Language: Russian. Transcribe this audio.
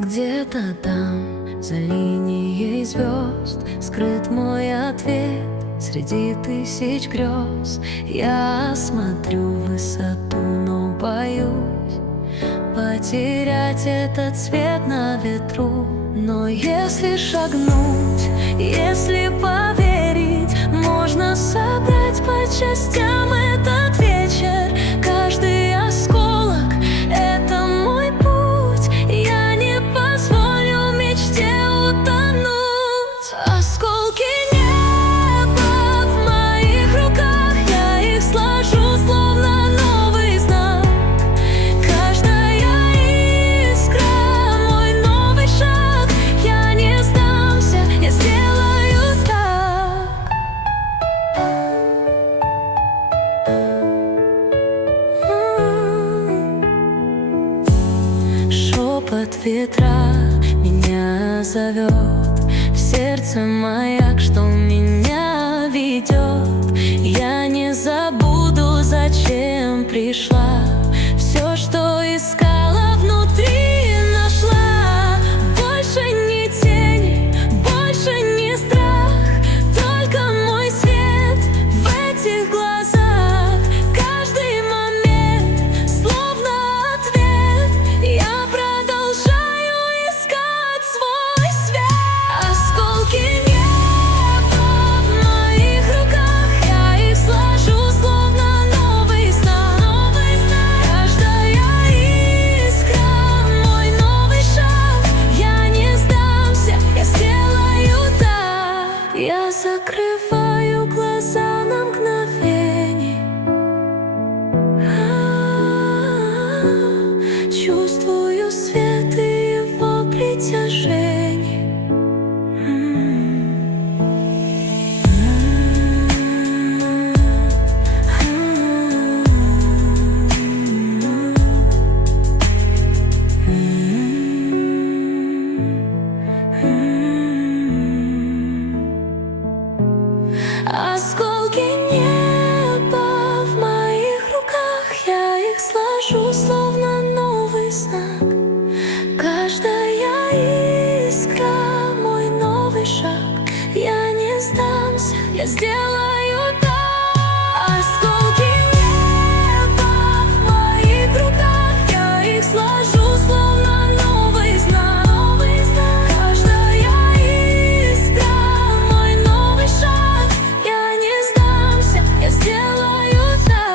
Где-то там, за линией звезд, скрыт мой ответ среди тысяч грез. Я смотрю в высоту, но боюсь потерять этот цвет на ветру. Но если шагнуть, если поверить, можно собрать по частям этот вечер. Каждый осколок — это мой путь. Я не позволю мечте утонуть. Осколки неба в моих руках, я их сложу, словно новый знак. Каждая искра — мой новый шаг. Я не сдамся, я сделаю так. Шепот ветра меня зовет, в сердце маяк, что меня ведет. Я не забуду, зачем пришла, все, что искала, внутри нашла. Больше не тени, больше не страх, только мой свет в этих глазах. Каждый момент словно ответ. Я продолжаю искать свой свет. Осколки неба в моих руках, я их сложу, словно новый знак. Каждая искра — мой новый шаг. Я не сдамся, я сделаю так. Я закрываю глаза на мгновение, чувствую свет и его притяжение. Осколки неба в моих руках, я их сложу, словно новый знак. Каждая искра — мой новый шаг. Я не сдамся, я сделаю так. Осколки неба в моих руках, я их сложу, словно новый знак. Каждая искра — мой новый шаг. Я не сдамся, я сделаю так.